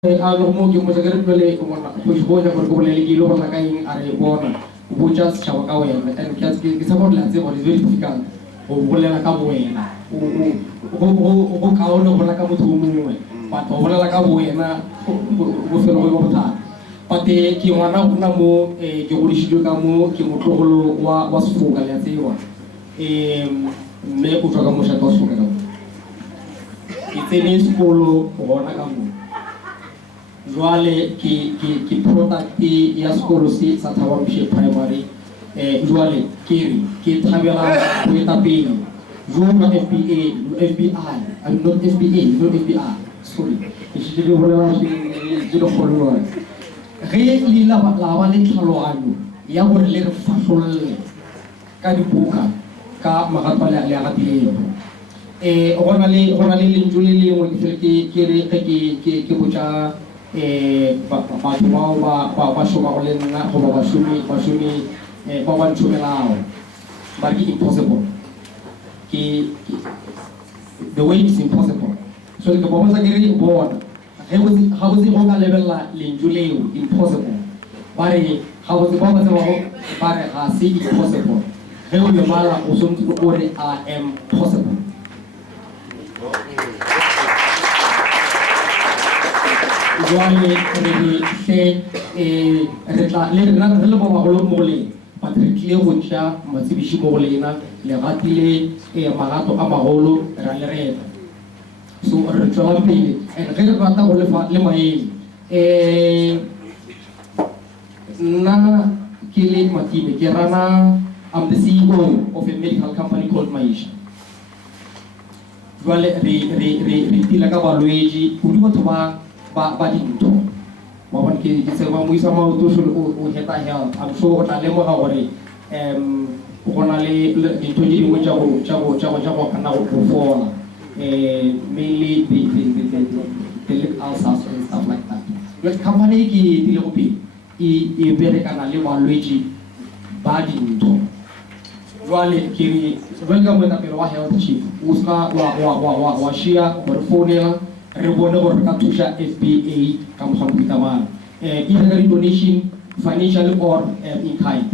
Algo mo yung masagarap bali kung pushbo na ko bali gilo pa kain are bona buchas chawa ka wen and kisa mo lang mo is very difficult o wala na ka buwe na o ka no wala ka mo tumu pa to wala ka buwe na o fero mo ta pati ki wana una mo ki ulishido ka mo ki mo tolo wa sufuga le atiwa me kutoka mo shato sufuga ka iteni skolo ona ka mo Joale ki product ya skolo si sa tawag siya primary joale kiri ki tabela ko itapili joa FBA FBI I'm not FBA not FBI sorry isi jadi wala si jilo follow re lila lawan ni thalo anu ya wor le fasol ka dibuka ka makapala le akatile onali linjuli mo ki kiri ki bucha ba shuma olen na ko ba shumi ba wan chumelao bagi impossible the way is impossible so the bomba sagiri born how was it on level la linjuleu impossible bari how was it bomba sa bari ha si impossible heu le mala usum to ore am possible Joale di se le bawa kolom mole patrikle gocha masibishi mole na le gatile magato a magolo ra le reta so re tswala pele and re rata go le maele na kile matibe ke rana I'm the CEO of a medical company called Maisha Joale re tilaga balweji uri batho ba dinto mawan ke se ba muisa ma to so o heta health I'm sure o tla le mo ga gore o gona le dinto di mo tsa go kana go fola mainly the ulcers and stuff like that but company ki tile go pi e bere kana le malweji ba dinto wale kiri welcome na pero wa health chief uska wa shia or phone Rebona or Katusha FBA comes from Pitaman. Either donation, financial or in kind.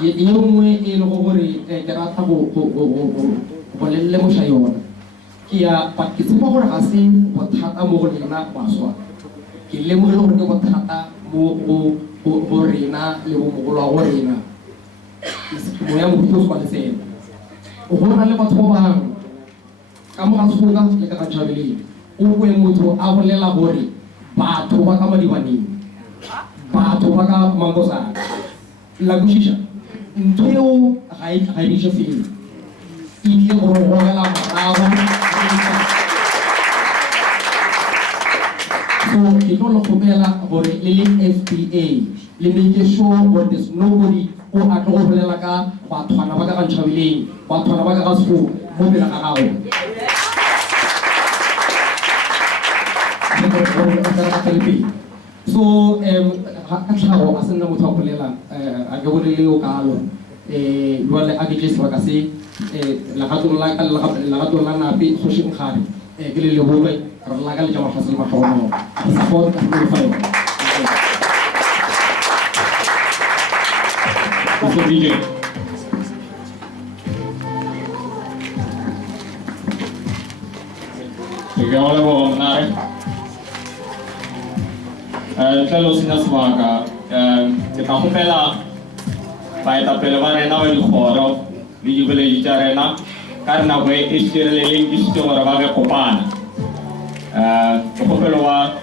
Yung ilogori karata ko lele mo sayon. Kaya pag kisuma ko kasi watata mo na paswa. Kile mo lo ko watata mo rina lewo mo ko rina. Moya mutus pada sen. Uhur ale patobang. Kamu kan suka le ka chabili. Uwe mutu awale labori. Ba to ba kama diwani. Ba to ba ka mangosa. Lagu shisha. Nteo hai fili. Iki oro la marawa. So ito lo kubela bore lili FPA. Limike show or there's nobody o atlo bolela ka batho bana ba ka ntšhabileng batho bana ba ka sefo mo pele ga gago so ka tlhago a senna motho a bolela a ke bolele o kalo jwale a ke tle sebaka se legatong la nape kgoši nkgare ke le leboge re laka le tša mafase le matlhogono support Mr. DJ. Sige, wala po menarik. Kalau sinaswaga, kita kupela, baik tapi lepas rena wajib khoro, biju beli bicara rena, karena gue istilah leling istilah orang bagai kopan. Kupela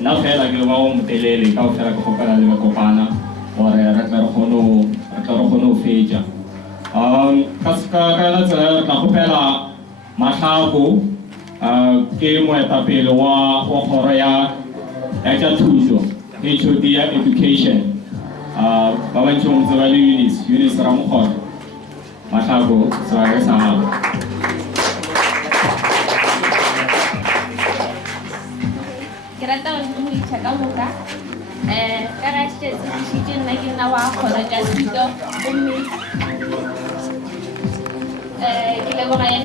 nak saya lagi mau muteleli, kau saya kupela lagi kopana, orang rakar feja. Kaya saya nakupela masaku, ke mo etape wa khoraya aja tujo HOD education bawan chung zawali Yunis Ramkhor masaku saya sama Kita tahu ini cakap muka karena sejujurnya lagi nawa khoraya sido umi ke leboga